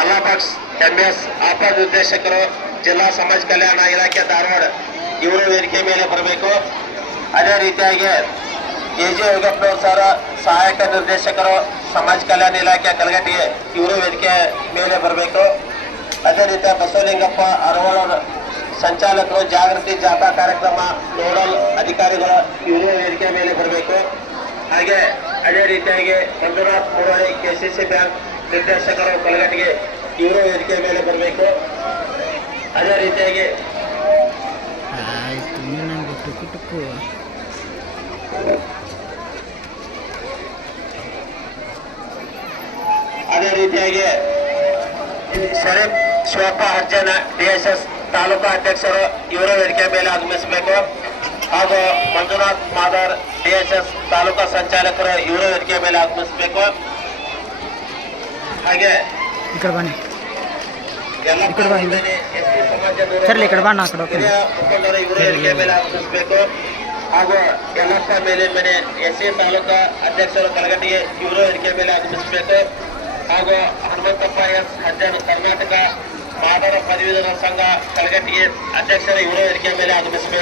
ಅಲ್ಲಾಬಾಕ್ಸ್ MS ಆಪ ನಿರ್ದೇಶಕರು, ಜಿಲ್ಲಾ ಸಮಾಜ ಕಲ್ಯಾಣ ಇಲಾಖೆ ಧಾರವಾಡ, ಇವರು ವೇದಿಕೆ ಮೇಲೆ ಬರಬೇಕು. ಅದೇ ರೀತಿಯಾಗಿ ಕೆ ಜಿ ಸರ್ ಸಹಾಯಕ ನಿರ್ದೇಶಕರು, ಸಮಾಜ ಕಲ್ಯಾಣ ಇಲಾಖೆ ಕಲಗಟ್ಟಿಗೆ ಇವರು ವೇದಿಕೆ ಮೇಲೆ ಬರಬೇಕು. ಅದೇ ರೀತಿಯ ಬಸವಲಿಂಗಪ್ಪ ಅರವಳ ಸಂಚಾಲಕರು, ಜಾಗೃತಿ ಜಾಥಾ ಕಾರ್ಯಕ್ರಮ, ನೋಡಲ್ ಅಧಿಕಾರಿಗಳು ಇವರು ವೇದಿಕೆ ಮೇಲೆ ಬರಬೇಕು. ಹಾಗೆ ಅದೇ ರೀತಿಯಾಗಿ ಮಂಜುನಾಥ್ ಮುರಳಿ ಸಿ ಬ್ಯಾಂಕ್ ನಿರ್ದೇಶಕರು ಕಲಗಟ್ಟಿಗೆ ಇವರು ವೇದಿಕೆ ಮೇಲೆ ಬರಬೇಕು. ಅದೇ ರೀತಿಯಾಗಿ ಅದೇ ರೀತಿಯಾಗಿ ಶರೀಫ್ ಶಿವಪ್ಪ ಅರ್ಜನ ಡಿಎಸ್ಎಸ್ ತಾಲೂಕಾ ಅಧ್ಯಕ್ಷರು ಇವರ ವೇದಿಕೆ ಮೇಲೆ ಆಗಮಿಸಬೇಕು. ಹಾಗೂ ಮಂಜುನಾಥ್ ಮಾದರ್ ಡಿಎಸ್ಎಸ್ ತಾಲೂಕಾ ಸಂಚಾಲಕರು ಇವರ ವೇದಿಕೆ ಮೇಲೆ ಆಗಮಿಸಬೇಕು. ಆ ಕಡೆ ಹೋಗ್ತೀನಿ. ಹಿರಿಯ ಮುಖಂಡರು ಇವರ ವೇದಿಕೆ ಮೇಲೆ ಆಗಮಿಸಬೇಕು? ಹಾಗೂ ಯಲ್ಲಪ್ಪ ಮೇಲಿನ ಮನೆ ಎಸ್ ಸಿ ತಾಲೂಕಾ ಅಧ್ಯಕ್ಷರು ಕಲಗಟ್ಟಿಗೆ ಇವರು ಇರಿಕೆ ಮೇಲೆ ಆಗಮಿಸಬೇಕು? ಹಾಗೂ ಹನುಮಂತಪ್ಪ ಎಸ್ ಹಜ್ಜನ್ ಕರ್ನಾಟಕ ಮಾದರ ಪದವೀಧರ ಸಂಘ ಕಲಗಟ್ಟಿಗೆ ಅಧ್ಯಕ್ಷರ ಇವರು ಇರಿಕೆ ಮೇಲೆ ಆಗಮಿಸಬೇಕು?